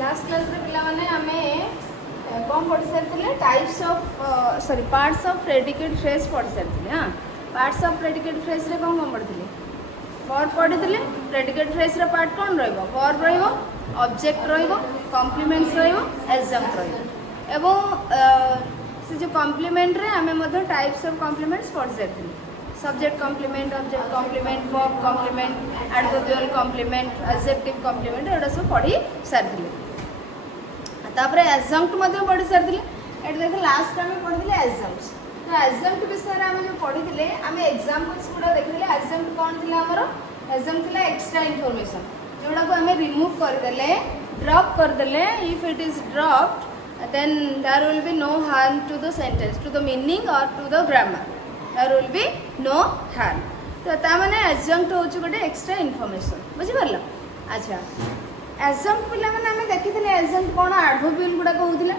Last class रे पिला माने हमें कौन पढ़ी सारी types of sorry parts of predicate phrase पढ़ी सारी हाँ पार्ट्स ऑफ प्रेडिकेट फ्रेज रे कौन कौन पढ़ी वर्ब पढ़ी प्रेडिकेट फ्रेज रे पार्ट कौन रहिबो वर्ब रहिबो ऑब्जेक्ट रहिबो कॉम्प्लीमेंट्स रहिबो एडजंक्ट रहिबो एवं से जो कॉम्प्लीमेंट रे हमें मधे टाइप्स ऑफ कॉम्प्लीमेंट्स पढ़ी सारी subject complement object complement verb complement adverbial complement adjective complement एडा सब पढ़ी सारी तापर एडजंक्ट मधे पढ़ी सारी एट देख लास्ट आम पढ़ी एडजंक्ट्स तो एडजंक्ट विषय में आम जो पढ़ी आम एग्जाम्पल्स गुड़ा देखते एडजंक्ट कौन थी आमर एडजंक्ट थी एक्सट्रा इनफॉरमेशन जोड़ा को आम रिमूव करदे ड्रॉप करदे if it is dropped then there will be no harm to the sentence to the meaning or to the grammar there will be no harm तो ता माने adjunct होची गोटे एक्स्ट्रा इनफॉरमेशन बुझी परला अच्छा adjunct पिला माने हमें देखिथिले adjunct कोन adverbial गुडा कहउथिले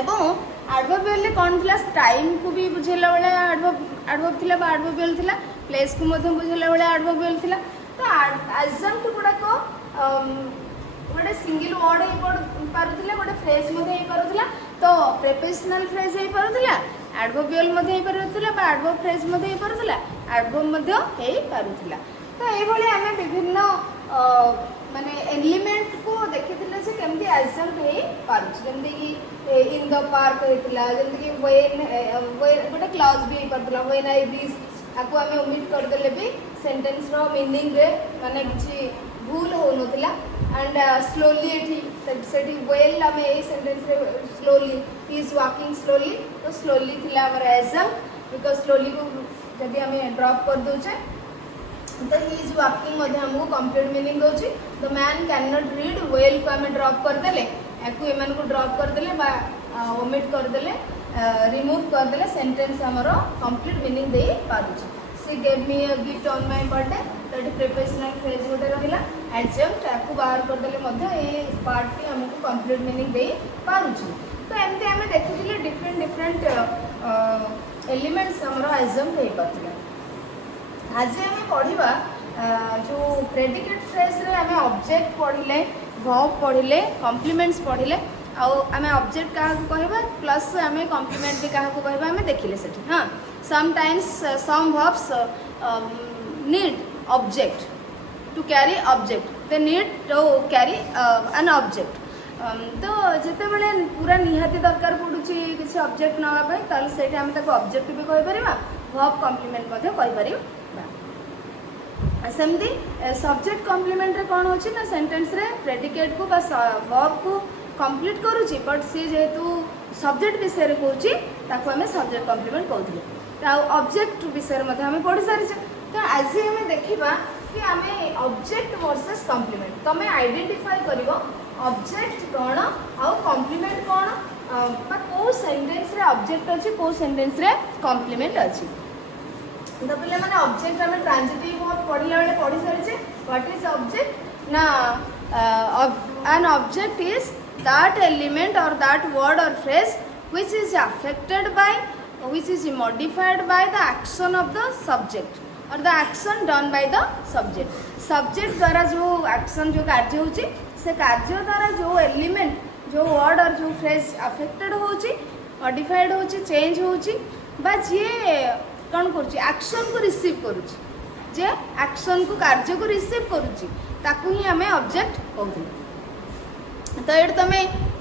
एवं adverbial ले कोन थिला टाइम को भी बुझेला वाला adverb थिला बा adverbial थिला प्लेस को मधे बुझेला वाला adverbial थिला तो adjunct गुडा को गोटे सिंगल वर्ड हो पारुथिला गोटे फ्रेज मधे हो पारुथिला तो प्रेपोजिशनल फ्रेज हो पारुथिला एडवर्बियल मधे हो पारुथिला बा एडवर्ब फ्रेज मधे हो पारुथिला एडवर्ब मधे हो पारुथिला तो ए भले हमें विभिन्न माने एलिमेंट को देखिथिले से केमती एडजंक्ट हो पारुछ जेमति कि इन द पार्क हेतिला जेमति कि व्हेन गोटे क्लॉज भी हो पारुथिला व्हेन आई दिस आको हमें ओमिट कर देले भी सेंटेंस रो मीनिंग रे माने किछि भूल हो नथिला एंड स्लोली सेठी वेल आम ए सेंटेंस रे slowly he is walking slowly तो स्लोली थिला हमर एडजंक्ट बिकॉज स्लोली को जदि हमें ड्रॉप कर दोचे तो ही इज वॉकिंग मधे हमको कंप्लीट मीनिंग दोची the man can not read well को हमें ड्रॉप कर देले एको एमन को ड्रॉप कर देले बा ओमिट कर देले रिमूव कर देले सेंटेंस हमर कंप्लीट मीनिंग दे पारुची she gave me a gift on my birthday तो ये प्रिपोजिशनल फ्रेज गोटे रहिला एडजंक्ट आपको बाहर कर देले मध्य ए पार्ट टी हमको कंप्लीट मीनिंग दे पारुची तो एमते हमें देखिथिले डिफरेंट डिफरेंट एलिमेंट्स हमर एडजंक्ट हे पातिला आज हमें पढ़िबा जो प्रेडिकेट फ्रेज रे हमें ऑब्जेक्ट पढ़िले वर्ब पढ़िले कॉम्प्लीमेंट्स पढ़िले आमे ऑब्जेक्ट क्या कहबा प्लस आमे कॉम्प्लीमेंट भी क्या कहबा आमे देखिले सेठी हां sometimes some verbs need object to carry object they need to carry an object तो जिते बड़े पूरा निहाती दरकार पड़ुची किसी ऑब्जेक्ट नवा पाई ताल सेठी हम ताको ऑब्जेक्ट भी कहि परिबा वर्ब कॉम्प्लीमेंट मध्ये कहि परिबा सेमती सब्जेक्ट कॉम्प्लीमेंट रे कोन होची ना सेंटेंस रे प्रेडिकेट को बा वर्ब को कंप्लीट करूची बट से जेतु सब्जेक्ट विषय रे कहूची ताको हमें सब्जेक्ट कॉम्प्लीमेंट कहउथिले ता ऑब्जेक्ट विषय मध्ये हम पढ़ी सारी तो आज हमें देखा कि आम ऑब्जेक्ट वर्सेस कॉम्प्लीमेंट तो हमें आइडेंटिफाई कर ऑब्जेक्ट कौन आउ कॉम्प्लीमेंट कौन कौ सेंटेंस रे ऑब्जेक्ट अच्छी कौ सेंटेंस रे कॉम्प्लीमेंट अच्छी तो पे मैंने ऑब्जेक्ट आम ट्रांजिटिव वर्ब पढ़ला बेले पढ़ी सारी व्हाट इज ऑब्जेक्ट ना an object is that element or that word or phrase which is affected by which is modified by the action of the subject or the action done by the subject द्वारा जो action जो कार्य होची से कार्य द्वारा जो element जो वर्ड और जो फ्रेज अफेक्टेड होची मॉडिफाइड होची चेंज होची बा जे कौन करुची एक्शन को रिसीव करुची जे एक्शन को कार्य को रिसीव करुची ताकू ही हमें ऑब्जेक्ट कहू तो ये तुम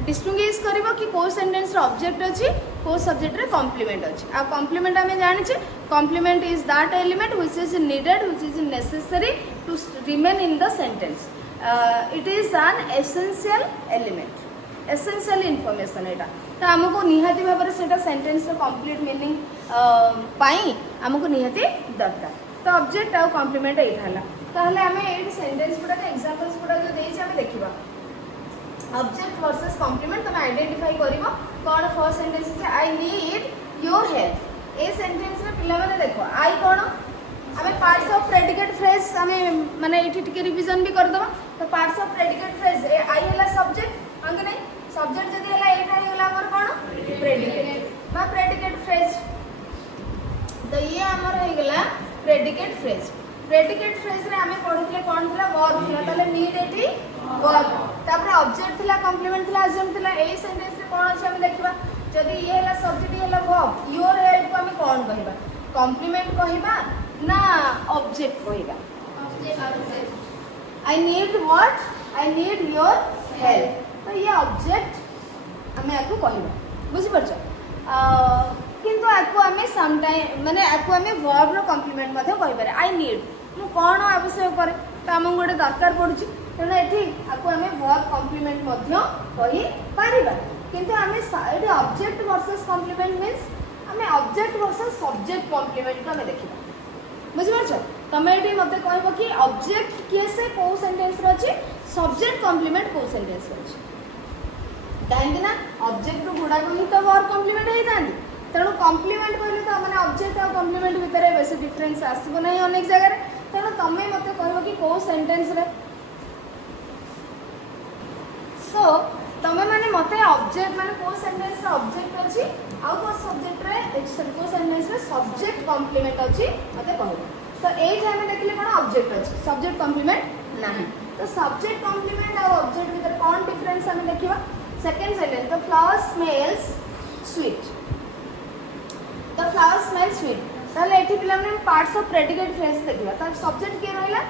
डिस्टिंग्विश करिवो कि को सेंटेंस रे ऑब्जेक्ट अछि को सब्जेक्ट रे कॉम्प्लीमेंट अछि आ कॉम्प्लीमेंट हमें जानिछे complement is that element which is needed which is necessary to remain in the sentence it is an essential element essential information एटा तो हमको निहाती भाबरे सेटा सेंटेंस रे कंप्लीट मीनिंग पाई हमको निहाती दरकार तो ऑब्जेक्ट आ कॉम्प्लीमेंट एथाला ताहले हमें एट सेंटेंस गुडा के एग्जांपल्स गुडा जो देइछ हमें देखिबा ऑब्जेक्ट वर्सेस कॉम्प्लीमेंट तुम आइडेंटिफाई करिवो कोन फर्स्ट सेंटेंस है आई need your help a sentence रे पिला माने देखो आई कोन हमें पार्ट्स ऑफ प्रेडिकेट फ्रेज हमें माने एठी टिके रिवीजन भी कर दबा तो पार्ट्स ऑफ प्रेडिकेट फ्रेज ए आई हला सब्जेक्ट अंग नहीं सब्जेक्ट जदी हला एटा हला हमर कोन प्रेडिकेट प्रेडिकेट फ्रेज तो ये हमर हो गला प्रेडिकेट फ्रेज प्रेडिकेट फ्रेज रे हमें पढ़ितले कोन थिला वर्ब थिला ताले नीड एठी वर्ब तापर ऑब्जेक्ट थिला कॉम्प्लीमेंट थिला अज्यूम थिला एई सेंटेंस रे कोन अछि हम देखिबा जदी ये हला सब्जेक्ट ये हला वर्ब योर हेल्प को हमें कोन कहिबा कॉम्प्लीमेंट कहिबा ना ऑब्जेक्ट कहिबा object I need what I need your help तो ये ऑब्जेक्ट हमें आकु कहिबा बुझि परछ किंतु आकु हमें सम टाइम माने आकु हमें वर्ब रो कॉम्प्लीमेंट मध्ये कहि पारे आई नीड मु कोन आवश्यक करे त हम गोटे दरकार पड़ुची तेना एठी आकु हमें वर्ब कॉम्प्लीमेंट मध्ये कहि पारिबा किंतु हमें एठी ऑब्जेक्ट वर्सेस कॉम्प्लीमेंट मींस हमें ऑब्जेक्ट वर्सेस सब्जेक्ट कॉम्प्लीमेंट को हमें देखिबा बुझि परछ तमे एठी मते कहबो कि ऑब्जेक्ट केसे को सेंटेंस रे अछि सब्जेक्ट कॉम्प्लीमेंट को सेंटेंस रे अछि कहीं ना ऑब्जेक्ट गुड़ा को ही तो वर्ब कॉम्प्लीमेंट ही थांदी तेणु कॉम्प्लीमेंट कहले तो माने ऑब्जेक्ट और कॉम्प्लीमेंट भितर बेसी डिफरेंस आसबो नहीं अनेक जगह रे तेणु तमे मते कहबो कि को सेंटेंस रे सो तमे माने मते ऑब्जेक्ट माने को सेंटेंस रे ऑब्जेक्ट अछि आ को सब्जेक्ट रे को सेंटेंस रे सब्जेक्ट कॉम्प्लीमेंट अछि मते कहबो तो एई जे हमें देखले कोन ऑब्जेक्ट अछि सब्जेक्ट कॉम्प्लीमेंट नाही तो सब्जेक्ट कॉम्प्लीमेंट और ऑब्जेक्ट भितर कोन डिफरेंस हमें देखिबा second sentence the flower smells sweet the flower smells sweet ताले एठी पिला माने पार्ट्स ऑफ प्रेडिकेट फ्रेज देखिबा त सब्जेक्ट के रहला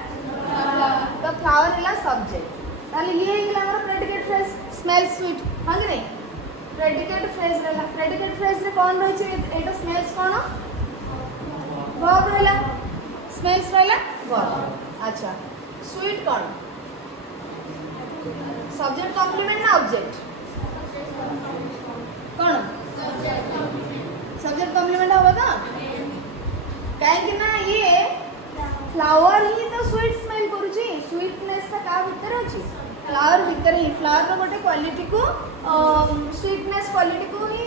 द फ्लावर हिला सब्जेक्ट ताले ये हिला हमर प्रेडिकेट फ्रेज स्मेल्स स्वीट हां कि नहीं प्रेडिकेट फ्रेज रहला प्रेडिकेट फ्रेज रे कोन रहै छै एटा स्मेल्स कोन वर्ब रहला स्मेल्स रहला वर्ब अच्छा स्वीट कोन सब्जेक्ट कॉम्प्लीमेंट ना ऑब्जेक्ट कौन सब्जेक्ट कॉम्प्लीमेंट होगा ना कहीं ना ये फ्लावर ही तो स्वीट स्मेल करूची स्वीटनेस का का भीतर अछि फ्लावर भीतर ही फ्लावर रो गोटे क्वालिटी को स्वीटनेस क्वालिटी को ही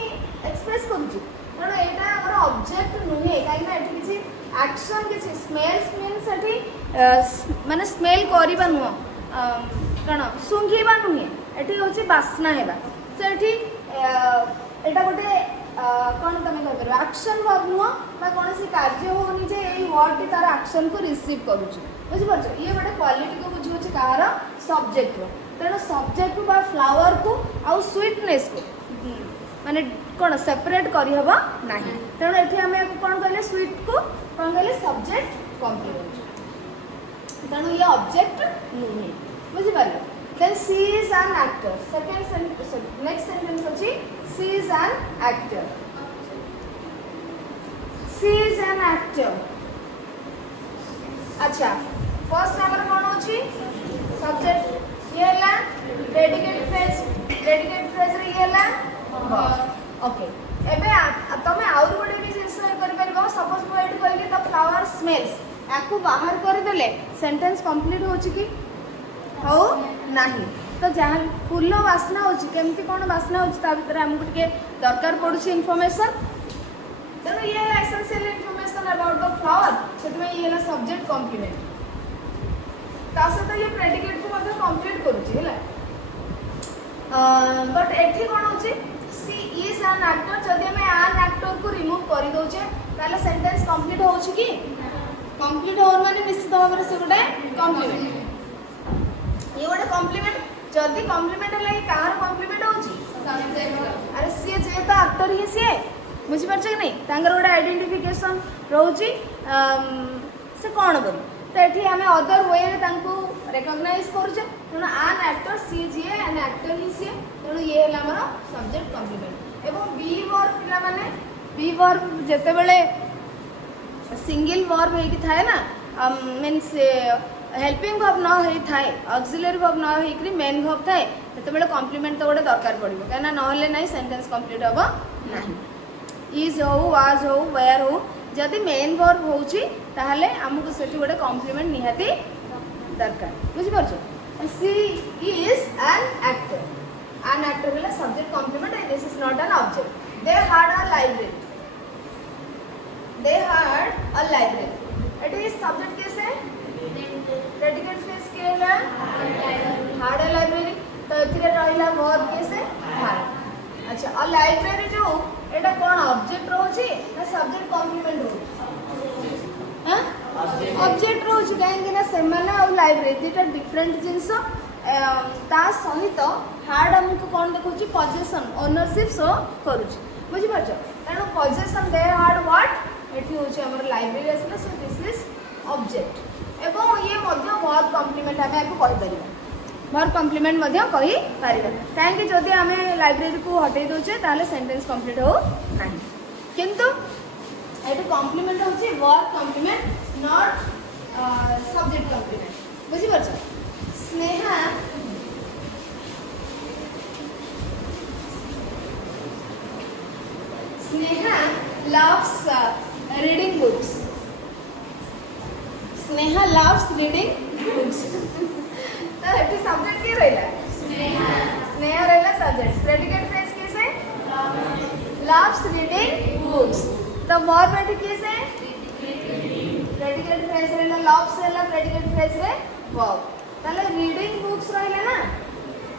एक्सप्रेस करूची कारण एटा हमर ऑब्जेक्ट नुहे कहीं ना एठी किछि एक्शन किछि स्मेल्स मींस एठी माने स्मेल करिबा नु कण सुंघिबा नुहे एठी होची बासना हेबा से एठी एटा गोटे कौन तुम कह एक्शन वर्ब नुह कौन सी कार्य होनी जे यही वर्ड तार एक्शन को रिसीव करुच्ची बुझिपार ये गोटे क्वालिटी को बुझे कहार सब्जेक्ट तेणु सब्जेक्ट को फ्लावर को आउ स्वीटनेस को माने कौन सेपरेट करहब ना तेणु ये आम कौन कहले स्वीट को कौन कहले सब्जेक्ट कॉम्प्लीमेंट तेणु ये ऑब्जेक्ट नुहे बुझिपार then she is an actor second sentence next sentence अछि she is an actor she is an actor अच्छा फर्स्ट नंबर कोन अछि सब्जेक्ट ये हला प्रेडिकेट फ्रेज रे ये हला ओके एबे तमे और गोटे भी जिंस कर परबो सपोज मु एट कहली द फ्लावर स्मेल्स याकू बाहर कर देले सेंटेंस कंप्लीट होछि कि हो नाही तो जहाँ फूल बासना होची केमती कौन बासना होची ता भीतर हमको टिके दरकार पड़ुची इन्फॉर्मेशन तेणु ये essential information about the flower सेतमे ये ला सब्जेक्ट कॉम्प्लीमेंट ता सहित ये प्रेडिकेट को मतलब कंप्लीट करूची हैला बट एठी कोन होची सी इज एन एक्टर जदि हमें एन एक्टर को रिमूव करि दोचे ताले सेंटेंस कंप्लीट होची कि कंप्लीट होर माने निश्चित भाव से गोटे कॉम्प्लीमेंट ये गोटे कॉम्प्लीमेंट जदि कॉम्प्लीमेंट है कहार कॉम्प्लीमेंट होची अरे सी जे तो एक्टर ही सी बुझी परछ कि नहीं तांगर गोटे आइडेंटिफिकेशन रहउची से कोन बोली तो एठी हमें अदर वे रे तांको रिकॉग्नाइज करूचे तेणु आन एक्टर सी जी एन एक्टर ही सी तेणु ये हला हमर सब्जेक्ट कॉम्प्लीमेंट एवं बी वर्ब पिला माने बी वर्ब जेते बेले सिंगल वर्ब हे कि थाए ना मींस हेल्पिंग वर्ब न हे थाए ऑक्सिलरी वर्ब न हे कि मेन वर्ब थाए तेते बेले कॉम्प्लीमेंट तो गोटे दरकार पड़िबो काना न हले नाही सेंटेंस कंप्लीट हबो नाही इज हो वाज हो वेयर हो जदि मेन वर्ब होची ताहले हमको सेठी गोटे कॉम्प्लीमेंट निहाती दरकार बुझि परछ सी इज एन एक्टर हला subject complement and this is not an object they had a library it is subject कैसे प्रेडिकेट फ्रेज के ला हैड अ लाइब्रेरी तो एथिरे रहिला वर्ब कैसे हैड अच्छा अ लाइब्रेरी जो एटा कोन ऑब्जेक्ट रहउची ना सब्जेक्ट कॉम्प्लीमेंट रहउची हां ऑब्जेक्ट रहउची कहीं सेमाने और लाइब्रेरी दुटा डिफरेंट जिनस ता सहित हार्ड आमको कौन देखुची पजेसन ओनरशिप शो करूची बुझिपार तेणु पजेसन दे हार्ड व्हाट एठी होची हमर लाइब्रेरी आसला सो दिस इज ऑब्जेक्ट एवं ये मध्य वर्ब कॉम्प्लीमेंट आमे आको कहि परिबा वर्ब कॉम्प्लीमेंट मध्य कहि परिबा काहे कि जदी आमे लाइब्रेरी को हटै दोचे ताले सेंटेंस कंप्लीट हो नाही किंतु एठी कॉम्प्लीमेंट होची verb complement not subject complement बुझिपार Sneha Sneha loves reading books. Sneha loves reading books. तो एटी सब्जेक्ट की रहला स्नेहा रहला सब्जेक्ट प्रेडिकेट फ्रेज कैसे loves reading books तो वर्ब एटी कैसे प्रेडिकेट फ्रेज रहला loves रहला प्रेडिकेट फ्रेज रे वर्ब ताले रीडिंग बुक्स रहला ना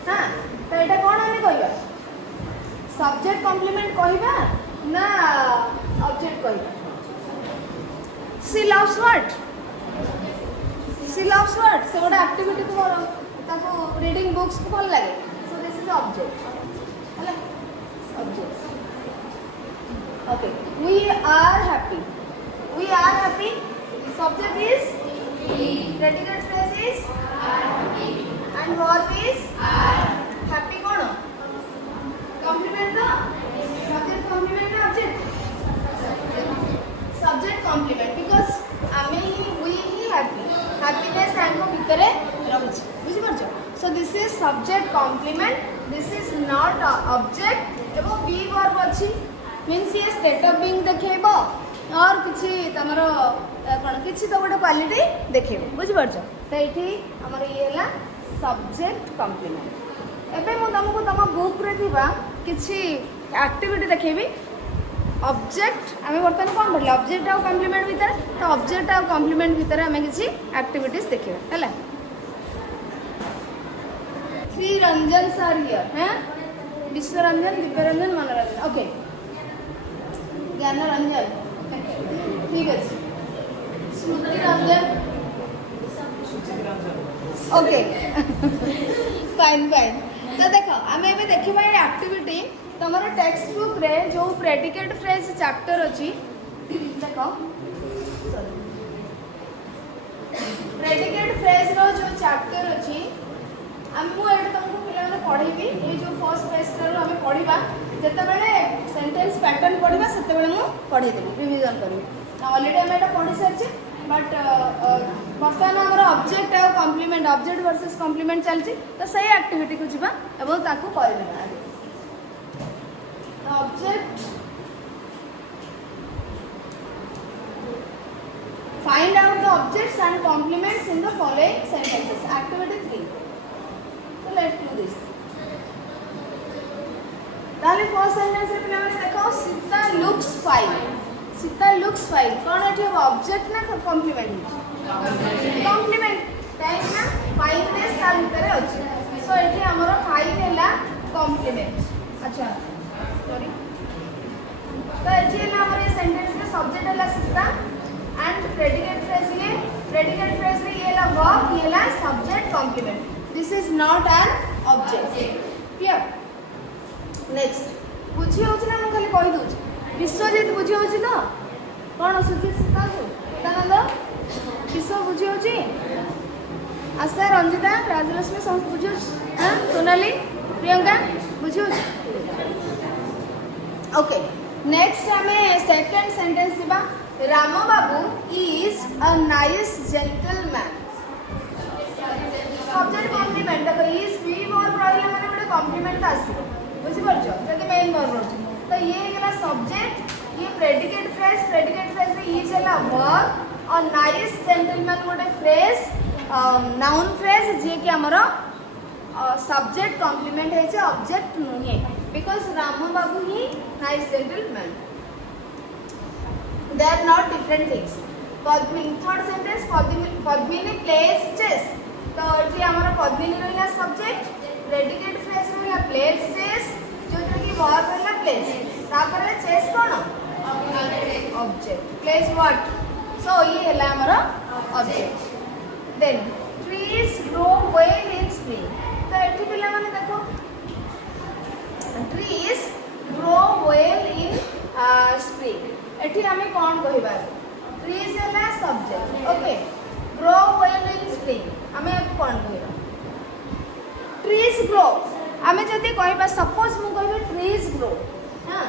हां तो एटा कोन हमें कहबा सब्जेक्ट कॉम्प्लीमेंट कहबा ना ऑब्जेक्ट कहबा she loves what she loves what से गोटे एक्टिविटी को ताको रीडिंग बुक्स को भल लागे सो दिस इज ऑब्जेक्ट हैला object okay we are happy subject is predicate phrase is and verb is happy कोन complement the subject complement the subject complement because आमे वी ही हैप्पीनेस हमको भीतर रहउछ बुझि परछ so this is subject complement this is not object एवं be verb अछि मींस ये स्टेट ऑफ बीइंग देखेबो और किछि तमरो कोन किछि तो गोटे क्वालिटी देखेबो बुझि परछ तो एठी हमर ये हला सब्जेक्ट कॉम्प्लीमेंट एबे मु तुमको तुम बुक रे थिबा किछि एक्टिविटी देखेबी ऑब्जेक्ट आमे बर्तन कोन पढले ऑब्जेक्ट आ कॉम्प्लीमेंट भीतर तो ऑब्जेक्ट आ कॉम्प्लीमेंट भीतर आमे किछि एक्टिविटीज देखिबा हला थ्री रंजन आर हियर हैं विश्वरंजन दिव्यरंजन मनोरंजन ओके ज्ञान रंजन ठीक अछि स्मृति रंजन ओके फाइन तो देखो आम ए देखा ये एक्टिविटी तुम टेक्स्ट बुक रे जो प्रेडिकेट फ्रेज चैप्टर अच्छी देख प्रेडिकेट फ्रेज रो जो चैप्टर अच्छी आमको ये तुमको पिला पढ़ेबी ये जो फर्स्ट पेज आम पढ़ा जिते सेंटेंस पैटर्न पढ़ा से मु पढ़ेदेवी रिविजन करी ऑलरेडी आम ये पढ़ी सारी बट बर्तमान आम ऑब्जेक्ट आ कॉम्प्लीमेंट ऑब्जेक्ट वर्सेस कॉम्प्लीमेंट चलती तो सही एक्टिविटी को जीवा एवं ताकू करना object find out the objects and complements in the following sentences activity 3 so let's do this ताले फर्स्ट सेंटेंस रे पिला माने देखो सीता लुक्स फाइन कौन एठी ऑब्जेक्ट ना कॉम्प्लीमेंट कॉम्प्लीमेंट टाइम ना फाइननेस ता भीतर अछि सो एठी हमर फाइन हैला कॉम्प्लीमेंट अच्छा सॉरी तो एठी हैला हमर ये सेंटेंस के सब्जेक्ट हैला सीता एंड प्रेडिकेट फ्रेज रे ये हैला वर्ब ये हैला subject complement this is not an object clear next बुझी होछ ना हम खाली कहि दोछ विश्वजीत बुझी होची ना कौन सुचित सीतानंद विश्व बुझी होची आशा रंजिता राजलक्ष्मी समस्त बुझी हाँ सोनाली प्रियंका बुझी होची ओके नेक्स्ट हमें सेकंड सेंटेंस दिबा Ram Babu is a nice gentleman subject complement देखो इज बी वर्ब रहला माने गोटे कॉम्प्लीमेंट आसी बुझी परछो जदी मेन वर्ब रहची तो ये है सब्जेक्ट ये प्रेडिकेट फ्रेज रे इज है वर्ब और नाइस जेंटलमैन गोटे फ्रेज नाउन फ्रेज जे कि हमर सब्जेक्ट कॉम्प्लीमेंट है ऑब्जेक्ट नुहे because Ram Babu he nice gentleman they are not different things Padmini third sentence Padmini plays chess तो ये हमर पद्मिनी रहिला सब्जेक्ट प्रेडिकेट फ्रेज रहिला प्लेज चेस जो कि वर्ब है प्लेज तापर चेस कोन ऑब्जेक्ट प्लेज व्हाट सो ये है हमर object then trees grow well in spring. तो एठी पिला माने देखो trees grow well in spring. एठी हमें कौन कहिबा ट्रीज है subject okay grow well in spring हमें कौन कहिबा ट्रीज ग्रो आमे जदि कहबा सपोज मु कहबे ट्रीज ग्रो हां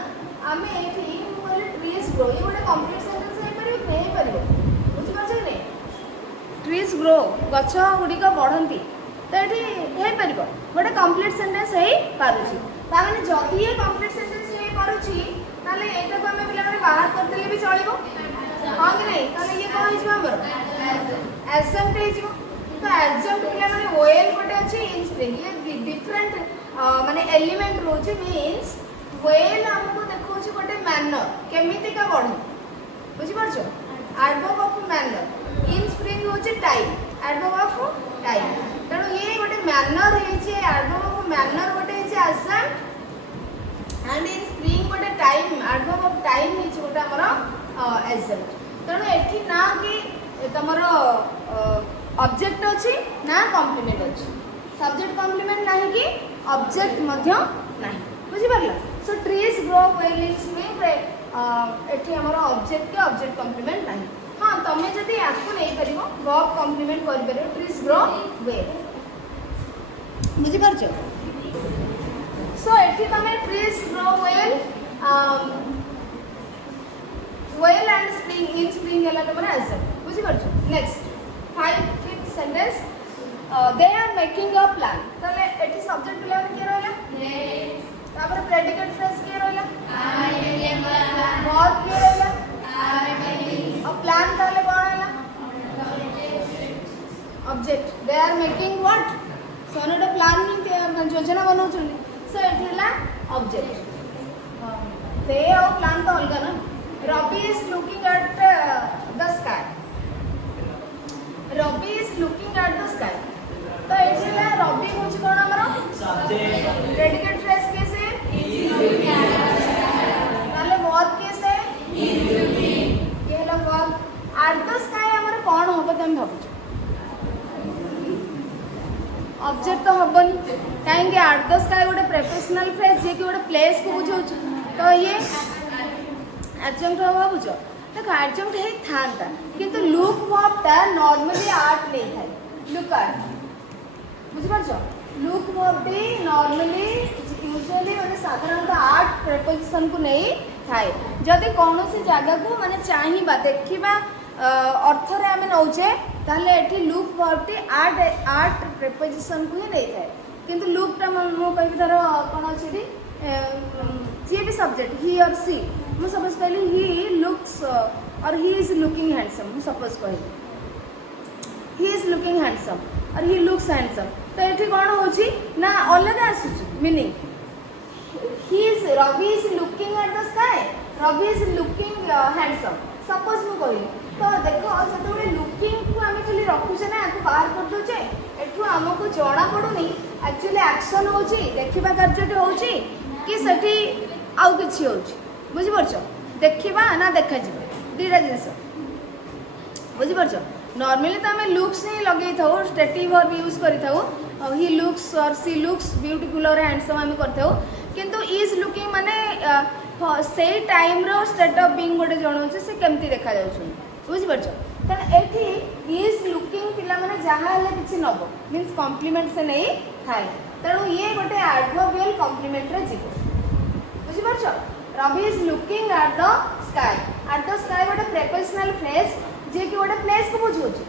आमे एठी मु कहले ट्रीज ग्रो ये गोटे कंप्लीट सेंटेंस हे परिबो नहीं परिबो बुझि पाछे ने ट्रीज ग्रो गछ गुडी का बढ़ंती तो एठी हे परिबो गोटे कंप्लीट सेंटेंस हे पारुची ता माने जदि ये कंप्लीट सेंटेंस हे पारुची ताले एटा को आमे पिला माने बाहर कर देले भी चलिबो हां कि नहीं ताले ये कोन हिजबो हमर एडजम्प्ट हिजबो तो एडजम्प्ट पिला माने वेल गोटे अछि इन स्प्रिंग ये डिफरेंट माने एलिमेंट रोचे मींस वेल हमको देखो छी गोटे मैनर केमिति का बढ़ी बुझी परछो adverb of manner in spring होचे टाइम एडवर्ब ऑफ टाइम तणो ये गोटे मैनर हे छी एडवर्ब ऑफ मैनर गोटे हे छी एडजम्प्ट एंड इन स्प्रिंग गोटे टाइम एडवर्ब ऑफ टाइम हे छी गोटे हमर एडजम्प्ट तणो एठी ना कि तमरो ऑब्जेक्ट अछि ना कॉम्प्लीमेंट अछि सब्जेक्ट कॉम्प्लीमेंट नाही कि ऑब्जेक्ट मध्य नाही बुझी परला so trees grow well in spring एठी हमर ऑब्जेक्ट के ऑब्जेक्ट कॉम्प्लीमेंट नाही हां तमे जदी आकु नै परिबो वर्ब कॉम्प्लीमेंट कर परिबो ट्रीज ग्रो वेल बुझी परछो सो एठी तमे trees grow well well and spring in spring हला तमरा आंसर बुझी परछो next 5th sentence they are making a plan तले एठी सब्जेक्ट पिला के रहला तापर प्रेडिकेट फ्रेज के रहला वर्ब के रहला अब प्लान तले कोन हला object they are making what सोनोड प्लान नि योजना बनाउछन सो एठी हला ऑब्जेक्ट दे और प्लान तो अलगा ना Ravi is looking at the sky Ravi is looking at the sky तो एठिला रवि होची कोन हमरो सब्जेक्ट प्रेडिकेट फ्रेज कैसे ताले वर्ब कैसे इज लुकिंग ये ला वर्ब एट द स्काई हमर कोन होबो तम भाबु ऑब्जेक्ट तो हबनी काहे कि एट द स्काई गोटे प्रोफेशनल फ्रेज जे कि गोटे प्लेस को बुझौछ तो ये एडजम्प्ट हो भाबुछ देखो एडजम्प्ट हे थांता किंतु लुक वर्बटा नॉर्मली आर्ट नै थाय लुक आर्ट बुझि परछो लुक वर्बटी नॉर्मली यूजुअली माने साधारणतः आर्ट प्रीपोजिशन को नै थाय जदि कोनोसी जगह को माने चाहिबा देखिबा अर्थ रे हमें नौचे ताले एठी लुक वर्बटी आर्ट प्रीपोजिशन को ही नै थाय किंतु लुकटा मो कहबी धर कोन अछि जे भी सब्जेक्ट ही और सी मु सपोज कहली ही लुक्स और ही इज लुकिंग हैंडसम मु सपोज कहली ही इज लुकिंग हैंडसम और ही लुक्स हैंडसम तो एठी कोन होची ना अलग आसुची meaning he is Ravi is looking at the sky Ravi is looking handsome suppose मु कहली तो देखो जतबे लुकिंग को हमें खाली रखुचे ना को बाहर कर दोचे एठू हमको जणा पडुनी एक्चुअली एक्शन होची देखिबा कार्यटे होची कि सेठी आउ किछि होची बुझि परछो देखिबा ना देखा जिबो दीटा जिंस बुझि परछो नॉर्मली तो हमें लुक्स नहीं लगे थाउ स्टेटिव वर्ब यूज करि थाउ ही लुक्स और सी लुक्स ब्यूटीफुल और हैंडसम हम करथाउ किंतु इज लुकिंग माने से टाइम रो स्टेट ऑफ बीइंग गोटे जणो से केमती देखा जाउछन बुझि परछो कारण एठी इज लुकिंग पिला माने जहा हले किछि नबो मींस कॉम्प्लीमेंट से नहीं थाए तणु ये गोटे एडवर्बियल कॉम्प्लीमेंट रे जीवो बुझि परछो Ravi is looking at the sky गोटे प्रीपोजिशनल फ्रेज जे कि गोटे प्लेस को बुझौछ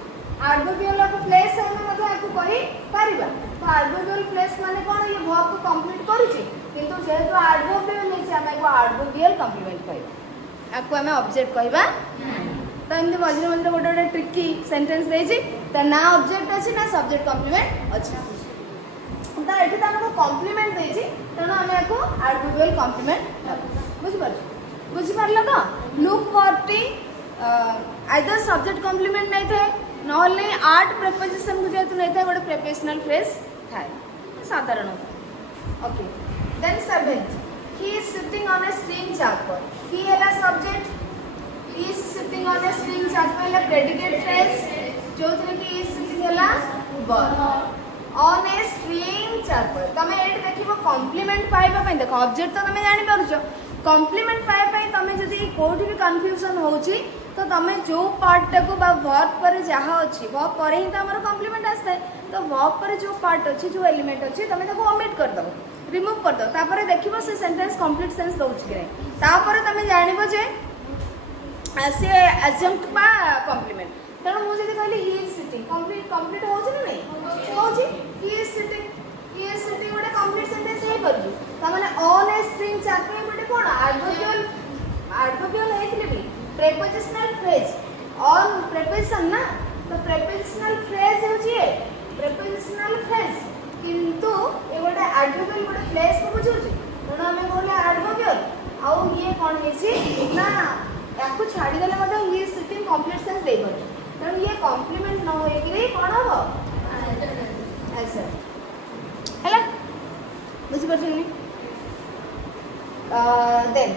एडवर्बियल ऑफ प्लेस हम मतलब आकु कहि परिबा तो एडवर्बियल प्लेस माने कोन ये वर्ब को कंप्लीट करूची किंतु जेहेतु एडवर्बियल नै छै हम को एडवर्बियल कॉम्प्लीमेंट कहि आकु हम ऑब्जेक्ट कहिबा तो एमती मझे मझे गोटे गोटे ट्रिकी सेंटेंस देछि त ना ऑब्जेक्ट अछि ना सब्जेक्ट कॉम्प्लीमेंट अछि तो एठी त हमको कॉम्प्लीमेंट देछि तनो हम आकु एडवर्बियल कॉम्प्लीमेंट बुझी पारल तो लुक वर्बटी आइदर सब्जेक्ट कॉम्प्लीमेंट नहीं थे नहले आर्ट प्रीपोजिशन को जेतु नहीं था गोटे प्रीपोजिशनल फ्रेज थाए साधारण okay then 7th he is sitting on a string chart he हैला subject he is sitting on a string chart पहला प्रेडिकेट फ्रेज जो थे कि इज सिटिंग हला verb on a string charpoy तमे एट देखिबो कॉम्प्लीमेंट पाइबा पई देखो ऑब्जेक्ट तो तमे जानि पारुछो कॉम्प्लीमेंट पाइबा पई तमे जदी कोठी भी कंफ्यूजन होउची तो तमे जो पार्ट को बा वर्ब पर जहाँ अच्छी वर्ब पर ही तो हमर कॉम्प्लीमेंट आसता है तो वर्ब पर जो पार्ट अच्छी जो एलिमेंट अच्छी तमे ताको ओमिट कर दबो रिमूव कर दो तापर देखिबो से सेंटेंस कंप्लीट सेंस दउची कि नै तापर तमे जानिबो जे से एडजंक्ट बा कॉम्प्लीमेंट तेणु मुझे कहली ही इज सिटिंग कंप्लीट कंप्लीट हो ना नहीं हो ही इज सिटिंग गोटे कंप्लीट सेंटेंस हे कर ता माने ऑन ए स्ट्रिंग चार्ट गोटे कोन एडवर्बियल हेतले भी प्रीपोजिशनल फ्रेज ऑन प्रीपोजिशन ना तो प्रीपोजिशनल फ्रेज हो जी प्रीपोजिशनल फ्रेज किंतु ए गोटे एडवर्बियल गोटे प्लेस को बुझुची तेणु हमें बोले एडवर्बियल आउ ये कोन हेची ना याकू छाड़ी देले मते he is sitting complete sense दे बने तेणु ये कॉम्प्लीमेंट न होए कि कौन हम ऐसा है बुझी पार्छनी then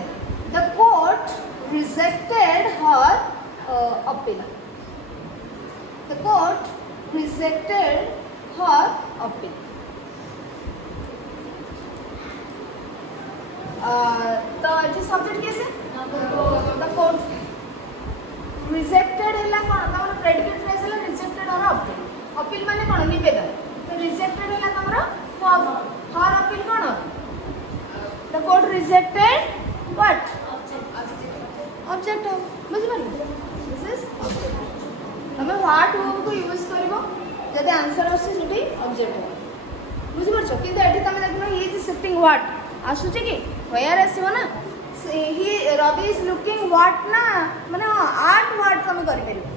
the court rejected her appeal the court rejected her appeal तो ये सब्जेक्ट कैसे द कोर्ट रिजेक्टेड हैला कोन तमरो प्रेडिकेट फ्रेज हैला रिजेक्टेड और अपील माने कोन निवेदन तो रिजेक्टेड हैला तमरो फॉर्म हर अपील कोन the court rejected what object बुझि पारु दिस इज ऑब्जेक्ट तमे व्हाट वर्ब को यूज करबो जदि आंसर आसी सेठी ऑब्जेक्ट हो बुझि परछो किंतु एठी तमे देखनो ही इज सिटिंग व्हाट आसुची कि वेयर आसीबो ना ही रवि इज लुकिंग व्हाट ना माने आर्ट व्हाट तुम करि परिबो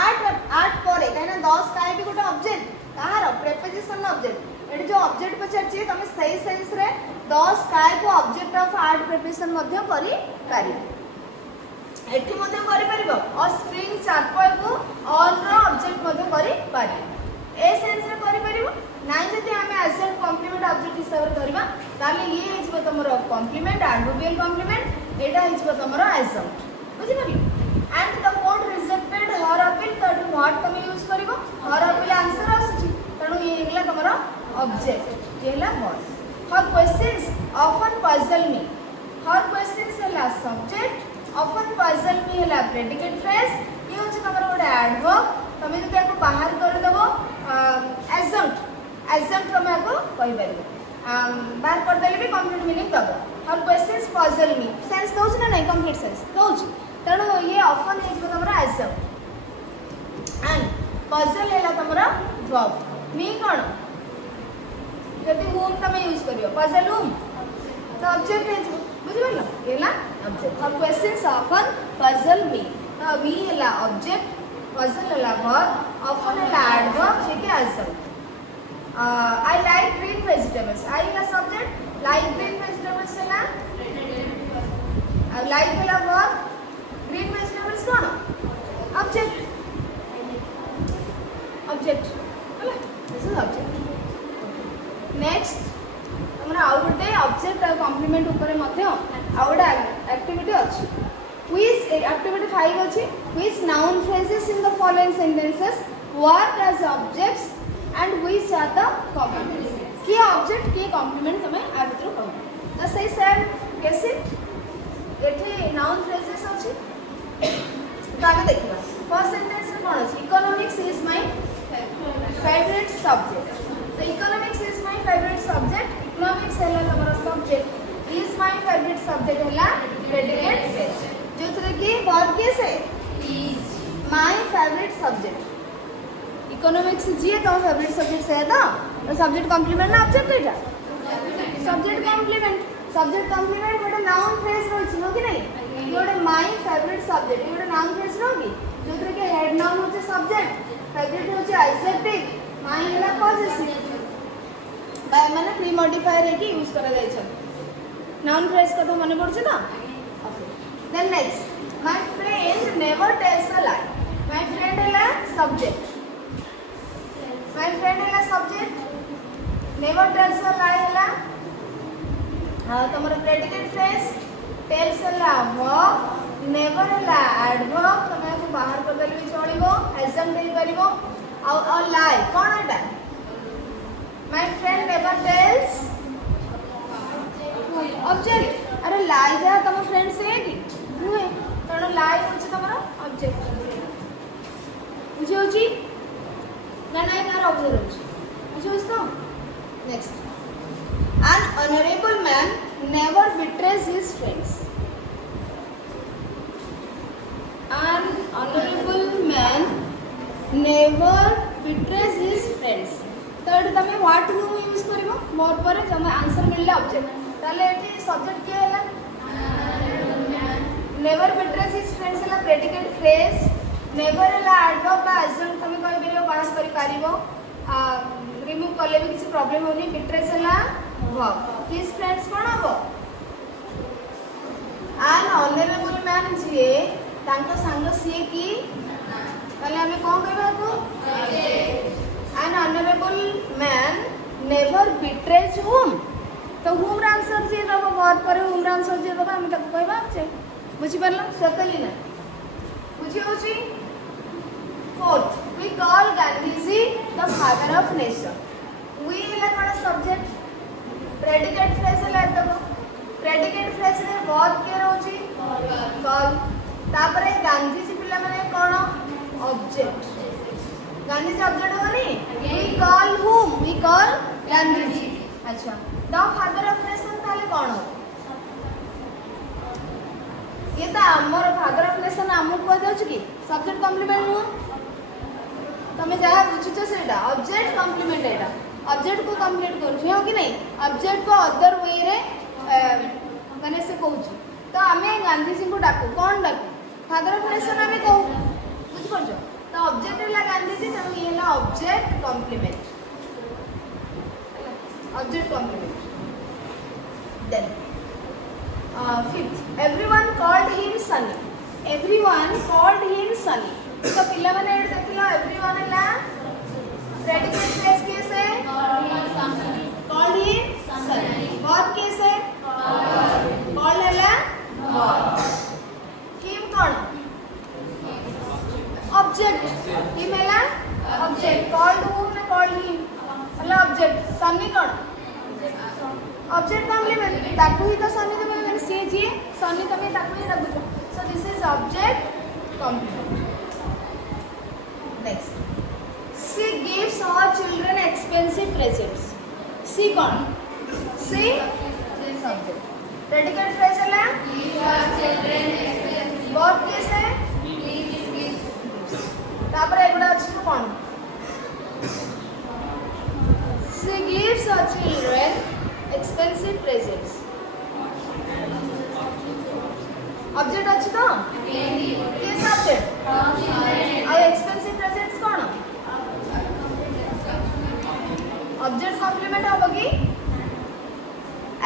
आर्ट परे काना 10 काय भी गोटे ऑब्जेक्ट कहार प्रीपोजिशन ऑब्जेक्ट एडी जो ऑब्जेक्ट पछारची तुम सही सेंस रे 10 काय को ऑब्जेक्ट ऑफ आर्ट प्रीपोजिशन मध्य करि पारिबो एठी मध्य करि परिबो और स्ट्रिंग चारपय को ऑन रो ऑब्जेक्ट मध्य करि पारिबो ए सेंस रे करि परिबो नाइ जति हमें एडजंक्ट कॉम्प्लीमेंट ऑब्जेक्ट हिसाब रे धरिबा ताले ये हेजबो तमरो कॉम्प्लीमेंट एडवर्बियल कॉम्प्लीमेंट एटा हेजबो तमरो एडजंक्ट बुझि पारि and the court rejected her appeal तो व्हाट तुम यूज करिवो हर अपील आंसर आसुची तणु ये हेगला तमरो ऑब्जेक्ट ये हेला वर्ब हर क्वेश्चंस ऑफन पजल मी हर क्वेश्चंस हेला सब्जेक्ट ऑफन पजल मी हेला प्रेडिकेट फ्रेज ये होची तमरो गोटे एडवर्ब तमे जति याको बाहर कर देबो एडजंक्ट तुम याको कहि परिबो बाहर कर देले भी कंप्लीट मीनिंग दबो her questions puzzle me sense दोछ ना नहीं कंप्लीट सेंस दोछ तेणु ये ऑफन हेजबो तमरा एडजंक्ट एंड पजल हेला तमरा वर्ब मी कोन जति होम तमे यूज करियो पजल होम तो ऑब्जेक्ट हेजबो बुझि परला हेला object her questions often puzzle me तो मी हेला ऑब्जेक्ट पजल हेला वर्ब ऑफन हेला एडवर्ब जे के adjunct I like green vegetables. I is a subject. Like green vegetables है ना? Like है verb. Green vegetables कौन? Object. Object. है This is object. Next, हमारा आउ गोटे object और complement ऊपर मध्य आउ गोटे activity अच्छी. Which activity 5 अच्छी. Which noun phrases in the following sentences work as objects and which are the complements की ऑब्जेक्ट की कॉम्प्लीमेंट तमे आ भीतर कहू तो सही सेम कैसे एठी नाउन फ्रेजेस अछि तो आगे देखिबा फर्स्ट सेंटेंस में कोन अछि economics is my favourite subject तो economics is my favourite subject economics है हमारा subject is my favourite subject हैला प्रेडिकेट फ्रेज जो थरे की वर्ब कैसे is my favourite subject economics जी तो फेवरेट सब्जेक्ट है तो सब्जेक्ट कॉम्प्लीमेंट ना ऑब्जेक्ट एटा सब्जेक्ट कॉम्प्लीमेंट गोटे नाउन फ्रेज रही हो कि नहीं गोटे माय फेवरेट सब्जेक्ट गोटे नाउन फ्रेज रही जो थरे के हेड नाउन होचे सब्जेक्ट फेवरेट होचे एडजेक्टिव माय हैला पॉजिटिव बाय माने प्री मॉडिफायर है कि यूज करा जाय छ नाउन फ्रेज कथा मने पड़छ ना then next my friend never tells a lie my friend हैला सब्जेक्ट My friend है subject, never tells a lie है तुम्हारा predicate phrase, tells है verb, never है adverb तुम्हें को बाहर कर देले भी चलिबो, as exam they परिबो uh lie cone Etah my friend never tales object अरे लाई जा तम फ्रेंड से कि नुहे तण लाई होछ तमरो ऑब्जेक्ट बुझी होची ना ना यार ऑब्जर्व होची बुझी होछ तो next an honorable man never betrays his friends an honorable man never betrays his friends third तमे व्हाट हु यूज करबो मोर पर जमे आंसर मिलले ऑब्जेक्ट ताले एठी सब्जेक्ट के हला नेवर बिट्रेस हिज फ्रेंड्स हला प्रेडिकेट फ्रेज नेवर हला एडवर्ब बा एग्जाम तमे कहि बेरियो पास करि पारिबो रिमूव करले भी किसी प्रॉब्लम होनी बिट्रेस हला वर्ब हिज फ्रेंड्स कोन हबो an honorable man जे तांको संग सिए की ताले हमें कोन कहबा को an honorable man never betrays whom तो whom रा आंसर जे दबो वर्ब पर whom रा आंसर जे दबो हम तक कहबा छे बुझी परला सकली ना बुझी होची fourth we call Gandhiji the father of nation we हला कोन सब्जेक्ट प्रेडिकेट फ्रेज हला दबो प्रेडिकेट फ्रेज रे वर्ब के रहउची कॉल तापरे गांधीजी पिला माने कोन ऑब्जेक्ट गांधीजी ऑब्जेक्ट होनी we call whom we call Gandhiji अच्छा द फादर ऑफ नेशन ताले कोन हो ये तो हमर फादर ऑफ नेशन हमु को दछ की सब्जेक्ट कॉम्प्लीमेंट नु तमे जा बुझिछ सेटा ऑब्जेक्ट कॉम्प्लीमेंट एटा ऑब्जेक्ट को कंप्लीट करू हो कि नहीं ऑब्जेक्ट को अदर वे रे माने से कहूची तो हमें गांधीजी को डाकू कोन डाकू फादर ऑफ नेशन हमें कहू बुझ परछो तो ऑब्जेक्ट है गांधीजी तो ये ना object complement object complement then fifth everyone called him Sunny everyone called him Sunny तो पिला माने देखियो एवरीवन है प्रेडिकेट फ्रेज कैसे कॉल्ड हिम सनी वर्ब कैसे कॉल्ड है हिम कौन ऑब्जेक्ट हिम है ऑब्जेक्ट कॉल्ड हूम ने कॉल्ड हिम हला ऑब्जेक्ट सनी कौन ऑब्जेक्ट कॉम्प्लीमेंट ताकू ही तो सनी तो मैंने से जी सनी तो मैं ताकू ही रख दूं so this is object complement next she gives her children expensive presents she कौन she subject predicate phrase है verb कैसे तापर एगुडा अछि कोन she gives her children expensive presents object अछि तो के सब्जेक्ट आ एक्सपेंसिव प्रेजेंट्स कोन ऑब्जेक्ट कॉम्प्लीमेंट होबो की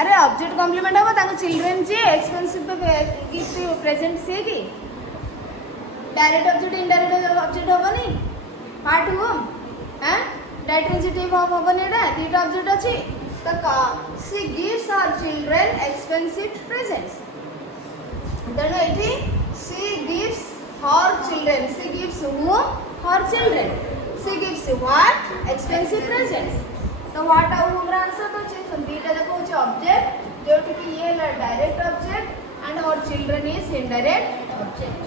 अरे ऑब्जेक्ट कॉम्प्लीमेंट होबो ताको चिल्ड्रन जे एक्सपेंसिव गिफ्ट प्रेजेंट से की डायरेक्ट ऑब्जेक्ट इनडायरेक्ट ऑब्जेक्ट होबो नी पार्ट हुम हैं डायरेक्ट ट्रांजिटिव होबो नी एटा तीटा ऑब्जेक्ट अछि तो she gives her children expensive presents then एठी she gives her children she gives whom her children she gives what expensive presents तो व्हाट आउ हमरा आंसर तो छै दीटा देखो छै ऑब्जेक्ट जो कि ये है डायरेक्ट ऑब्जेक्ट एंड और children is indirect object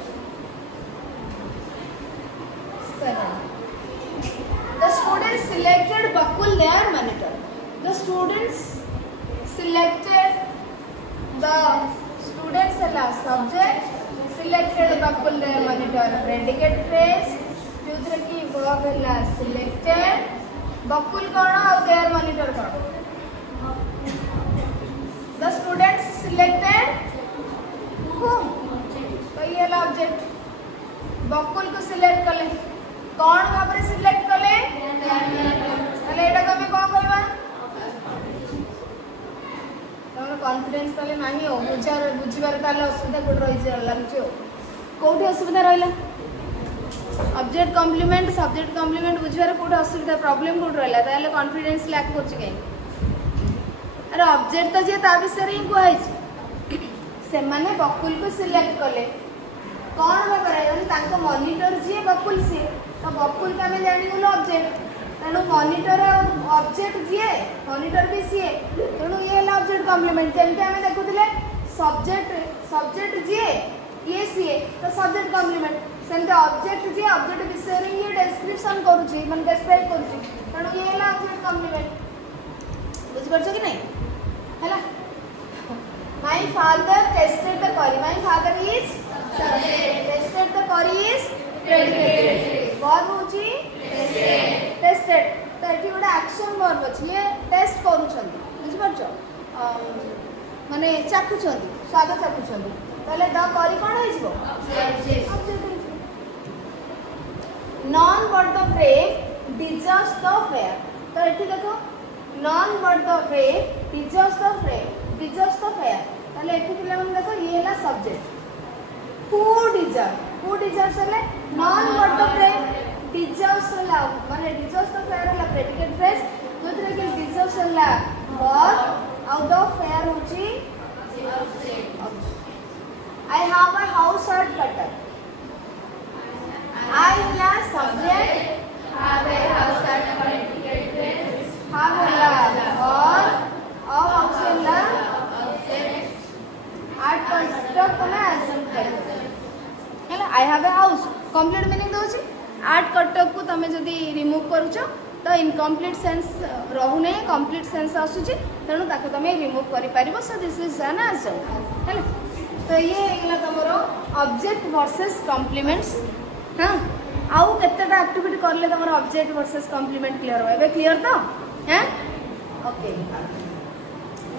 7 the students selected Bakul their monitor the students selected the students है subject selected Bakul their monitor predicate phrase दूसरे की verb है selected बकुल कौन और देयर मॉनिटर कौन the students selected whom तो ये ला ऑब्जेक्ट बकुल को सिलेक्ट करले कौन भाबरे सिलेक्ट करले ताले एटा कमे कोन कहबा तमर कॉन्फिडेंस ताले नाही हो बुझिबार ताले असुविधा कोड रहि लागछो कोठी असुविधा रहला ऑब्जेक्ट कॉम्प्लीमेंट सब्जेक्ट कॉम्प्लीमेंट बुझिबार कोड असुविधा प्रॉब्लम कोड रहला ताले कॉन्फिडेंस लैक करछ के अरे ऑब्जेक्ट तो जे ता विषय रे कहै छै से माने बकुल को सिलेक्ट करले कौन भाबरे तांको मॉनिटर जे बकुल से तो बकुल का में जानी गलो ऑब्जेक्ट तेणु मॉनिटर ऑब्जेक्ट जी मॉनिटर भी सी तेणु ये ऑब्जेक्ट कॉम्प्लीमेंट जमती आम देखुले सब्जेक्ट जी ये सी तो सब्जेक्ट कॉम्प्लीमेंट सेमती ऑब्जेक्ट जी ऑब्जेक्ट विषय रे ये डिस्क्रिप्शन करूची माने डिस्क्राइब करूची तेणु ये ऑब्जेक्ट कॉम्प्लीमेंट बुझ परछो कि नहीं हैला My father tested the curry. My father is subject. Tested the curry is predicate. Verb होची tested. तो एठी गोटे action verb अछि ये टेस्ट करूछंती बुझि परछो माने चाखुछंती स्वाद चाखुछंती तले द curry कोन होई जिवो object non word the frame deserves the fair. तो एठी देखो non word the frame deserves the frame deserves the fair ताले एठी पिला मन देखो ये हैला सब्जेक्ट who deserves है non word the frame deserves हैला माने deserves the fair हैला प्रेडिकेट फ्रेज जोथरे कि deserves हैला वर्ब आउ द fair होची I have a house short cutter I हैला subject have a house short predicate phrase have हैला और हाउस हैला आठ कंस्ट्रक्ट करना एसम हैला I have a house complete meaning दोछि आठ कटक को तमे जदी रिमूव करूछो तो इनकम्प्लीट सेंस रहुने कंप्लीट सेंस आसुछि तेणु ताको तमे रिमूव करि परिबो so this is an answer हैला तो ये हैला तमरो ऑब्जेक्ट वर्सेस कॉम्प्लीमेंट्स हां आउ केतेटा एक्टिविटी करले तमरो ऑब्जेक्ट वर्सेस कॉम्प्लीमेंट क्लियर होबे क्लियर तो हैं ओके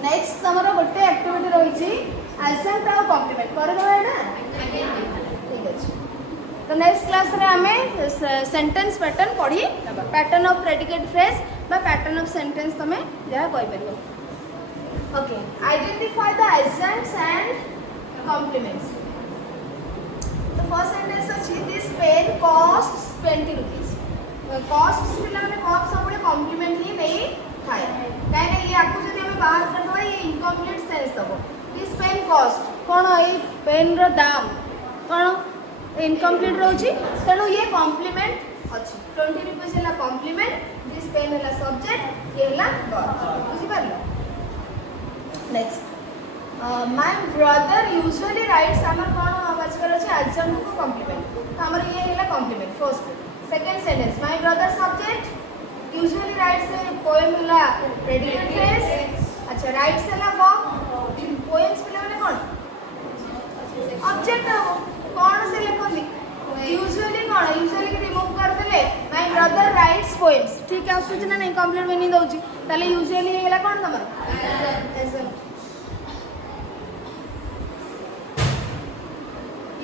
नेक्स्ट तमरो गोटे एक्टिविटी रहिछि एसेंट और कॉम्प्लीमेंट कर दो ना ठीक अछि तो नेक्स्ट क्लास रे हमें सेंटेंस पैटर्न पढ़ी पैटर्न ऑफ प्रेडिकेट फ्रेज बा पैटर्न ऑफ सेंटेंस तमे जहा कहि परिबो okay identify the assents and complements तो फर्स्ट सेंटेंस अछि this pen costs 20 rupees costs पिला माने कॉस्ट सबले कॉम्प्लीमेंट ही नहीं थाए काहे ये आपको जदी हमें बाहर कर दो ये इनकम्प्लीट सेंस दबो दिस पेन कॉस्ट कोन ए पेन रो दाम कोन इनकम्प्लीट रहउची तेणु ये कॉम्प्लीमेंट अछि 20 रुपीस हैला कॉम्प्लीमेंट दिस पेन हैला सब्जेक्ट ये हैला वर्ब बुझि पारलो next my brother usually writes हमर कोन आवाज कर अछि एडजंक्ट को कॉम्प्लीमेंट तो हमर ये हैला complement first second sentence my brother subject usually writes a poem हैला predicate phrase अच्छा writes हैला verb poems पिले माने कोन ऑब्जेक्ट हो कोन से लिखोली usually की रिमूव कर देले my brother writes poems ठीक है सूचना नहीं कंप्लीट में नहीं दउची ताले usually हैला कोन तमर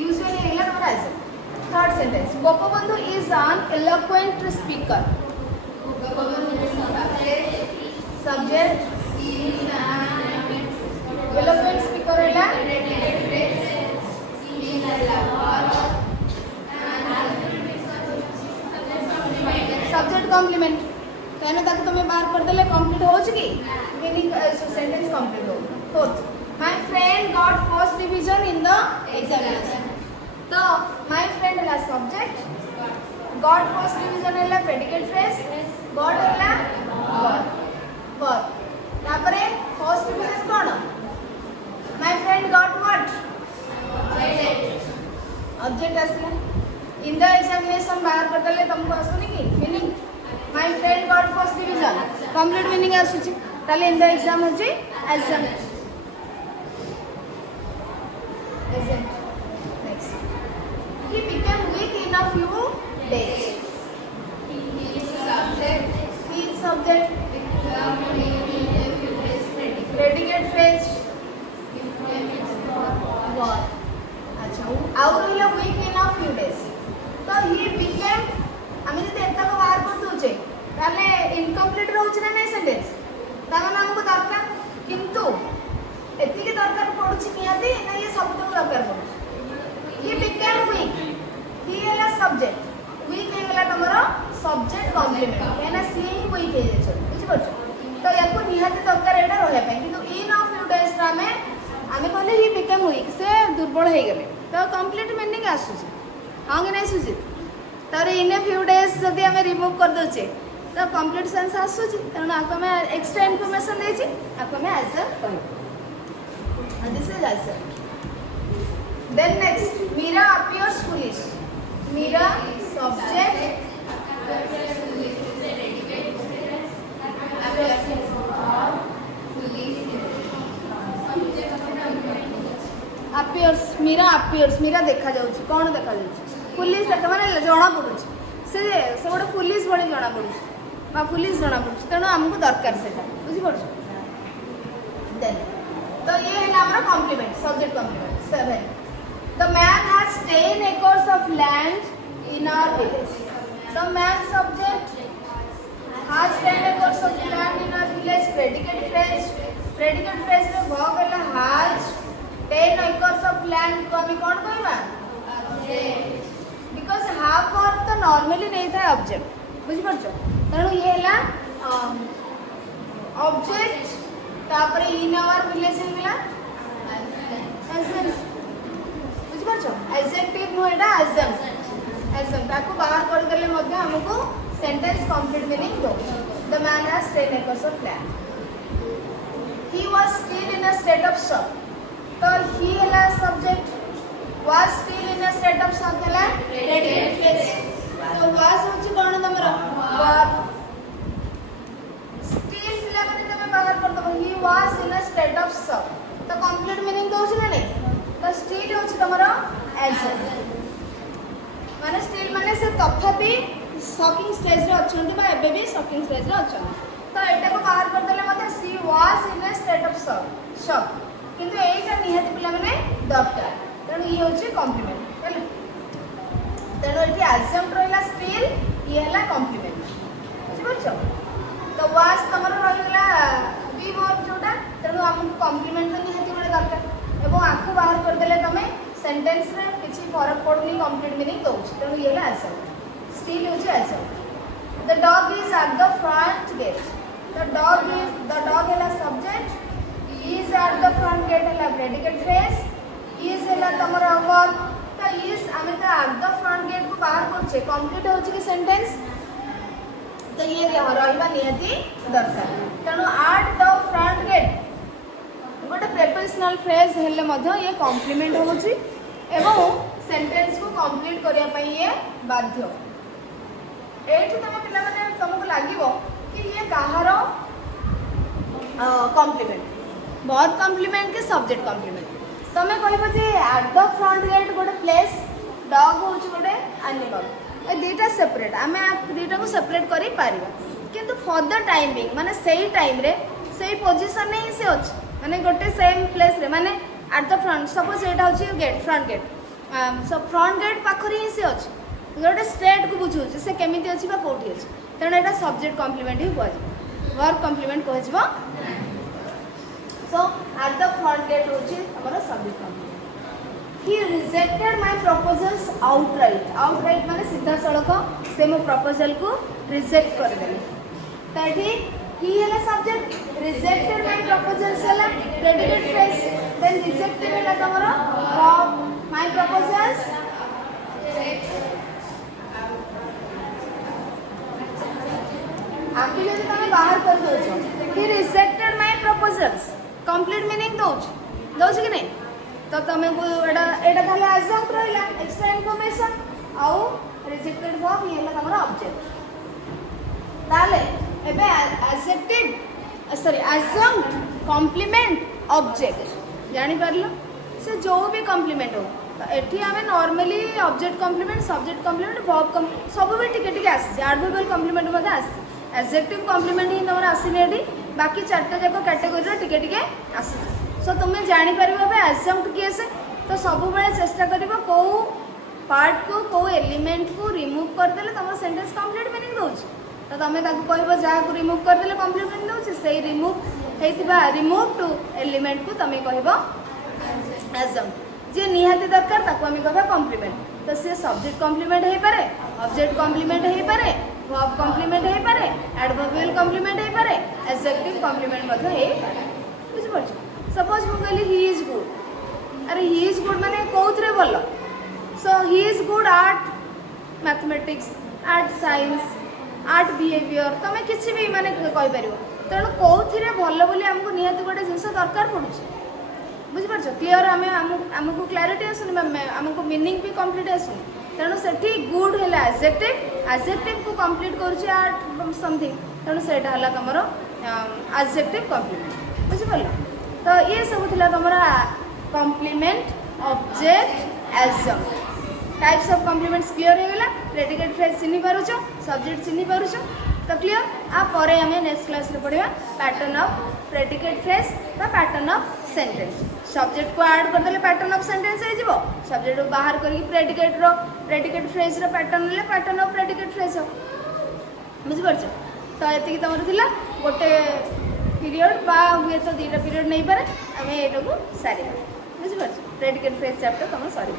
usually हैला तमर as third sentence Gopabandhu is an eloquent speaker subject eloquent speaker हैला सब्जेक्ट कॉम्प्लीमेंट कहने तक तुम्हें बाहर कर देले कंप्लीट हो चुकी मीनिंग सेंटेंस कंप्लीट हो fourth my friend got first division in the examination तो माय फ्रेंड हैला सब्जेक्ट गॉट फर्स्ट डिवीजन हैला प्रेडिकेट फ्रेज गॉट हैला वर्ब तापरे फर्स्ट डिवीजन कोन my friend got what object असला इन द एग्जामिनेशन बाहर कर देले तुमको आसुनी की meaning my friend got first division complete meaning आसुची ताले इन द एग्जाम होची exam next he became weak in a few days he is subject predicate phrase verb अच्छा और रहिला weak in a few days तो he became आमी जदि एता को बाहर कर दोचे ताले इनकम्प्लीट रहउछ ना नै सेंटेंस तार हमको दरकार किंतु एति के दरकार पड़ुछि नियाती ना ये सब तो दरकार पड़ुछि he became weak he हैला सब्जेक्ट weak हैला तमरो सब्जेक्ट कॉम्प्लीमेंट है ना सी ही weak है जे बुझि परछ तो याको निहाती दरकार एटा रहय पय किंतु इन ऑफ फ्यू डेज रा में आमे कहले he became weak से दुर्बल हे गेले तो कंप्लीट मीनिंग आसुछि हां कि नै सुजित तर इन ए फ्यू डेज जदि आम रिमूव कर दोचे तो कंप्लीट सेंस आसूची तेणु आपको आम एक्स्ट्रा इनफॉरमेशन देछि आपको आम आंसर कहबो this is answer then next Meera appears foolish Meera subject appears Meera देखा जाउछि कोन देखा जाउछि पुलिस देखा माने जना पड़ुछि से गोटे पुलिस भली जना पड़ुछि बा पुलिस जना पड़ुछि तेणु आमको दरकार सेटा बुझि पड़छ देन तो ये है हमरा complement subject complement 7 the man has 10 acres of land in our village the man subject has 10 acres of land in our village predicate phrase रे verb है has 10 acres of land को हम कौन कहबा बिकॉज हाफ वर्ब तो normally नहीं था object बुझी पड़छ तेणु ये है ऑब्जेक्ट तापर इन आवर विलेज है बुझी पड़छ एडजेक्टिव नो एटा एजम ताको बाहर कर देले मध्ये हमको सेंटेंस कंप्लीट मीनिंग दो the man has 10 acres of land he was still in a state of shock तो he है subject was still in a state of shock है predicate phrase तो was होची कोन तमरा verb still पिला माने तमे बाहर कर दबो he was in a state of shock तो कंप्लीट मीनिंग दोछ ना नहीं तो still होची तमरा आंसर माने still माने से तथापि शॉकिंग स्टेज रे अछंती बा एबे भी शॉकिंग स्टेज रे अछंती तो एटा को बाहर कर देले मते she was in a state of shock किंतु एटा निहाती पिला माने दरकार तेणु ये हूँ कॉम्प्लीमेंट है तेणु ये आजम्ट रहा स्टिल ये है कॉम्प्लीमेंट बुझीपार तो वास तुम रहीगला बी वर्ब जोटा तेणु आमको कॉम्प्लीमेंट तो निहाती गोटे दरकार एवं आखु बाहर करदेले तुम सेंटेंस रे किसी फरक पड़नी कंप्लीट मीनिंग दौच तेणु ये आंसर स्टिल हूँ answer the dog is at the front gate the dog है subject is at the front gate है प्रेडिकेट फ्रेज इज है तमरा वर्ब तो इज आमे तो एट द फ्रंट गेट को बाहर करछे कंप्लीट होछि कि सेंटेंस तो ये रहबा नियति दरकार तेणु एट द फ्रंट गेट गोटे प्रेपोजिशनल फ्रेज हेले मध्य ये कॉम्प्लीमेंट होछि एवं सेंटेंस को कंप्लीट करिया पई ये बाध्य एठी तमे पिला माने तुमको लागिवो कि ये काहारो कॉम्प्लीमेंट वर्ब कॉम्प्लीमेंट के सब्जेक्ट कॉम्प्लीमेंट तमे कहबो जे एट द फ्रंट गेट गोटे प्लेस डॉग होछ गोटे एनिमल ए दुटा सेपरेट आमे दुटा को सेपरेट करी पारिबा किंतु फॉर द टाइम बिंग माने सेही टाइम रे सेही पोजीशन नै से अछि माने गोटे सेम प्लेस रे माने एट द फ्रंट सपोज एटा होछि गेट फ्रंट गेट सब फ्रंट गेट पाखरी ही से अछि गोटे स्टेट को बुझू से केमिति अछि बा कोठी अछि तेणु एटा सब्जेक्ट कॉम्प्लीमेंट ही कहै वर्ब कॉम्प्लीमेंट कहै so at the front gate होची हमारा subject complement he rejected my proposals outright माने सीधा सड़क से मो प्रपोजल को रिजेक्ट कर देले ताठी he है सब्जेक्ट rejected my proposals है प्रेडिकेट फ्रेज then rejected है तमरा verb my proposals आपके लिए तमे बाहर कर दो he rejected my proposals complete meaning दौच कि नहीं तो तुम को एटा खाली एजम्प्ट रहिला एक्स्ट्रा इनफॉरमेशन आउ रिजेक्टेड वर्ब ये है हमरा ऑब्जेक्ट ताले एबे एजम्प्ट कॉम्प्लीमेंट ऑब्जेक्ट जानि परलो से जो भी कॉम्प्लीमेंट हो एठी हमें normally object complement subject complement verb सब भी टिके आसी एडवर्बियल कॉम्प्लीमेंट मते आसी एडजेक्टिव कॉम्प्लीमेंट ही तमरा आसीने एठी बाकी चारटा जाक कैटेगोरी टिके टिके आसी सो तुम्हें जानी परिबो बे एजम्प्ट किए से तो सब बेले चेष्टा करिवो को पार्ट को एलिमेंट को रिमूव कर देले तमर सेंटेंस कंप्लीट मीनिंग दोछ तो तमे ताको कहबो जा को रिमूव कर देले कंप्लीट मीनिंग दोछ सेही रिमूव हेतिबा रिमूव टू एलिमेंट को तमे कहबो एजम्प्ट जे निहाती दरकार ताको हम कहबा कॉम्प्लीमेंट तो से सब्जेक्ट कॉम्प्लीमेंट हे पारे ऑब्जेक्ट कॉम्प्लीमेंट हे पारे वर्ब कॉम्प्लीमेंट हे पारे एडवर्बियल कॉम्प्लीमेंट हे पारे एडजेक्टिव कॉम्प्लीमेंट मध्ये हे बुझ पछ सपोज मु कहली ही इज गुड अरे ही इज गुड माने कोउथरे बोल so he is good at mathematics art science art behaviour तुम किसी भी माने कहीपर तेणु कौन भल बोली आमको निहत गोटे जिन दरकार पड़ू बुझीपार क्लीयर आम आमको क्लारीटी आसुनि आमको मीनिंग भी कंप्लीट आसुनि तेणु से गुड है एडजेक्टिव को कंप्लीट करुच्चे आर्ट समथिंग तेणु से तुम एडजेक्टिव कम्प्लीमेंट बुझीपार तो ये सब थी तुम complement object adjunct types of complements clear हो गला प्रेडिकेट फ्रेज चिन्ह पारुछ सब्जेक्ट चिन्ह पारुछ तो क्लियर आपर आम नेक्स्ट क्लास रे पढ़ा पैटर्न ऑफ प्रेडिकेट फ्रेज बा पैटर्न ऑफ सेंटेंस सब्जेक्ट को ऐड करदेले पैटर्न ऑफ सेंटेंस हो सब्जेक्ट को बाहर करके प्रेडिकेट फ्रेज पैटर्न ले पैटर्न ऑफ प्रेडिकेट फ्रेज हो बुझीपार तो ये तुम गोटे पीरियड बा हुए तो 2टा पीरियड नहीं पारे आम ये सारी बुझीपार प्रेडिकेट फ्रेज चैप्टर तुम सर